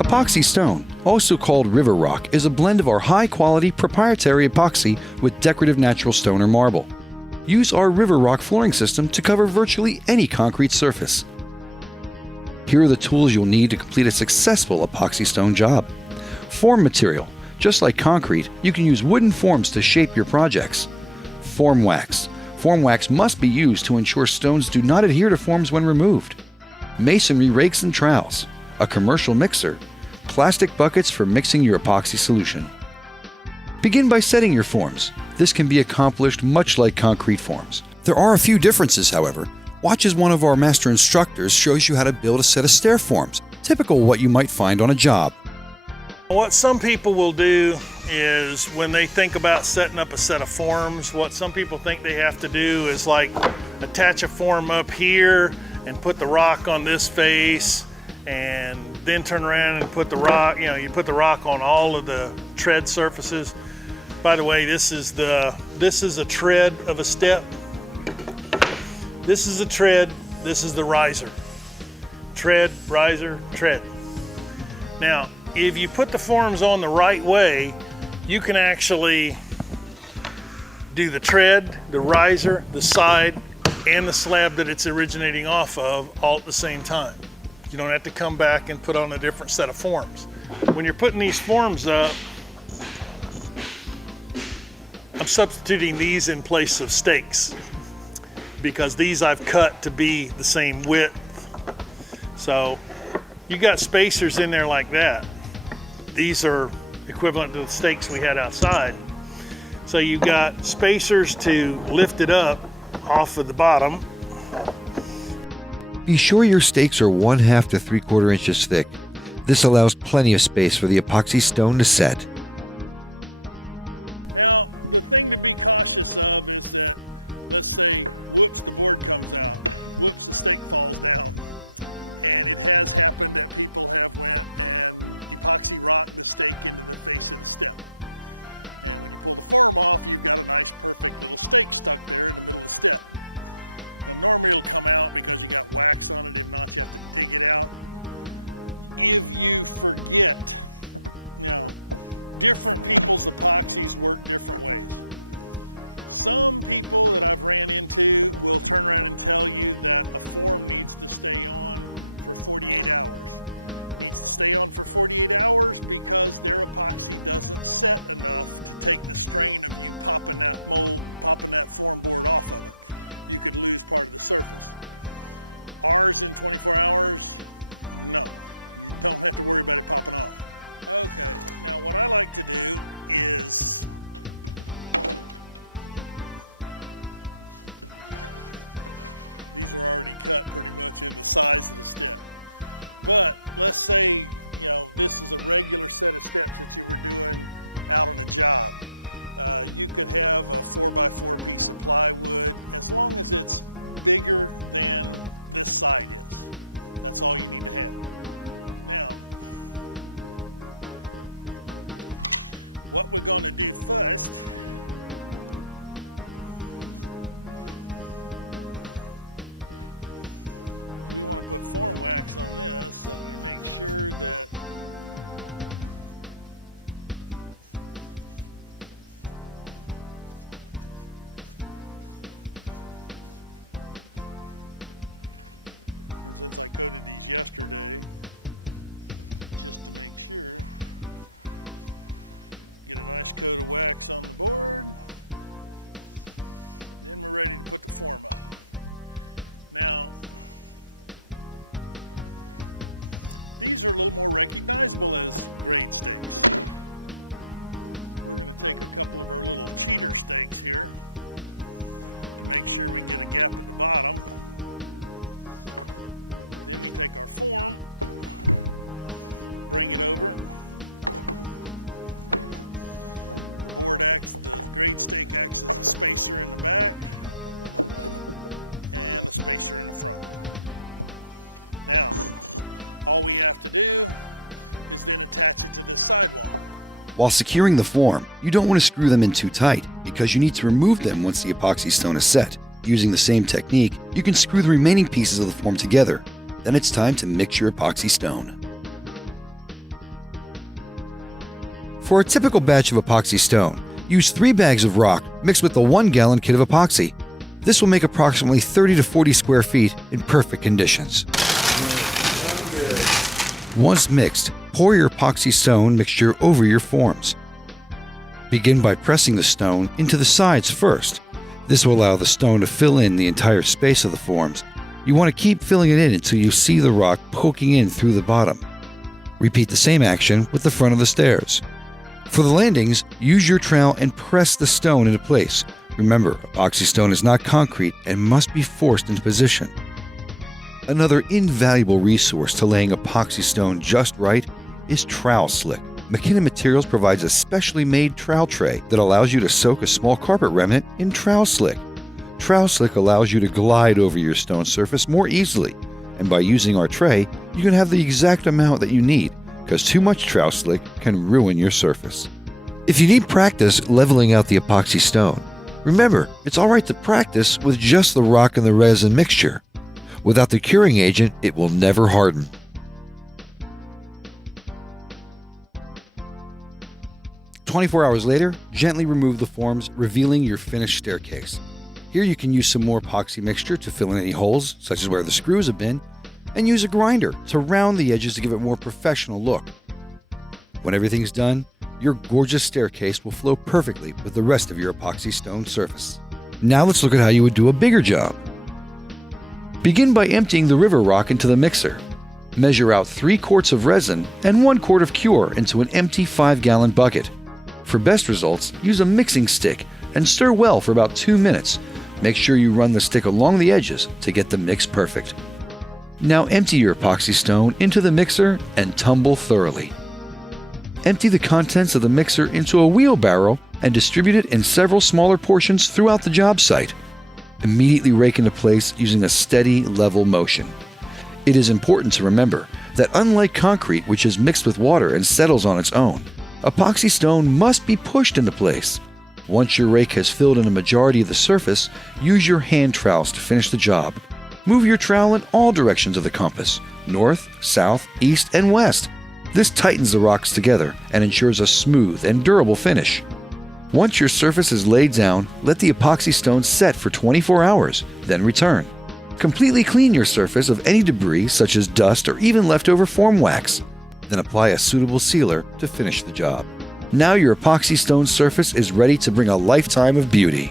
Epoxy stone, also called river rock, is a blend of our high-quality proprietary epoxy with decorative natural stone or marble. Use our river rock flooring system to cover virtually any concrete surface. Here are the tools you'll need to complete a successful epoxy stone job. Form material. Just like concrete, you can use wooden forms to shape your projects. Form wax. Form wax must be used to ensure stones do not adhere to forms when removed. Masonry rakes and trowels. A commercial mixer. Plastic buckets for mixing your epoxy solution. Begin by setting your forms. This can be accomplished much like concrete forms. There are a few differences, however. Watch as one of our master instructors shows you how to build a set of stair forms, typical of what you might find on a job. What some people will do is when they think about setting up a set of forms, what some people think they have to do is like attach a form up here and put the rock on this face and then turn around and put the rock, you put the rock on all of the tread surfaces. By the way, this is a tread of a step. This is a tread, this is the riser. Tread, riser, tread. Now, if you put the forms on the right way, you can actually do the tread, the riser, the side, and the slab that it's originating off of all at the same time. You don't have to come back and put on a different set of forms. When you're putting these forms up, I'm substituting these in place of stakes because these I've cut to be the same width. So you got spacers in there like that. These are equivalent to the stakes we had outside. So you've got spacers to lift it up off of the bottom. Be sure your stakes are 1/2 to 3/4 inches thick. This allows plenty of space for the epoxy stone to set. While securing the form, you don't want to screw them in too tight because you need to remove them once the epoxy stone is set. Using the same technique, you can screw the remaining pieces of the form together. Then it's time to mix your epoxy stone. For a typical batch of epoxy stone, use 3 bags of rock mixed with the 1-gallon kit of epoxy. This will make approximately 30 to 40 square feet in perfect conditions. Once mixed, pour your epoxy stone mixture over your forms. Begin by pressing the stone into the sides first. This will allow the stone to fill in the entire space of the forms. You want to keep filling it in until you see the rock poking in through the bottom. Repeat the same action with the front of the stairs. For the landings, use your trowel and press the stone into place. Remember, epoxy stone is not concrete and must be forced into position. Another invaluable resource to laying epoxy stone just right is trowel slick. McKinnon Materials provides a specially made trowel tray that allows you to soak a small carpet remnant in trowel slick. Trowel slick allows you to glide over your stone surface more easily, and by using our tray, you can have the exact amount that you need, because too much trowel slick can ruin your surface. If you need practice leveling out the epoxy stone, remember, it's alright to practice with just the rock and the resin mixture. Without the curing agent, it will never harden. "24 hours later, gently remove the forms, revealing your finished staircase. Here you can use some more epoxy mixture to fill in any holes, such as where the screws have been, and use a grinder to round the edges to give it a more professional look. When everything's done, your gorgeous staircase will flow perfectly with the rest of your epoxy stone surface. Now let's look at how you would do a bigger job. Begin by emptying the river rock into the mixer. Measure out 3 quarts of resin and 1 quart of cure into an empty 5-gallon bucket. For best results, use a mixing stick and stir well for about 2 minutes. Make sure you run the stick along the edges to get the mix perfect. Now empty your epoxy stone into the mixer and tumble thoroughly. Empty the contents of the mixer into a wheelbarrow and distribute it in several smaller portions throughout the job site. Immediately rake into place using a steady, level motion. It is important to remember that unlike concrete, which is mixed with water and settles on its own, epoxy stone must be pushed into place. Once your rake has filled in a majority of the surface, use your hand trowels to finish the job. Move your trowel in all directions of the compass, north, south, east, and west. This tightens the rocks together and ensures a smooth and durable finish. Once your surface is laid down, let the epoxy stone set for 24 hours, then return. Completely clean your surface of any debris such as dust or even leftover form wax. Then apply a suitable sealer to finish the job. Now your epoxy stone surface is ready to bring a lifetime of beauty.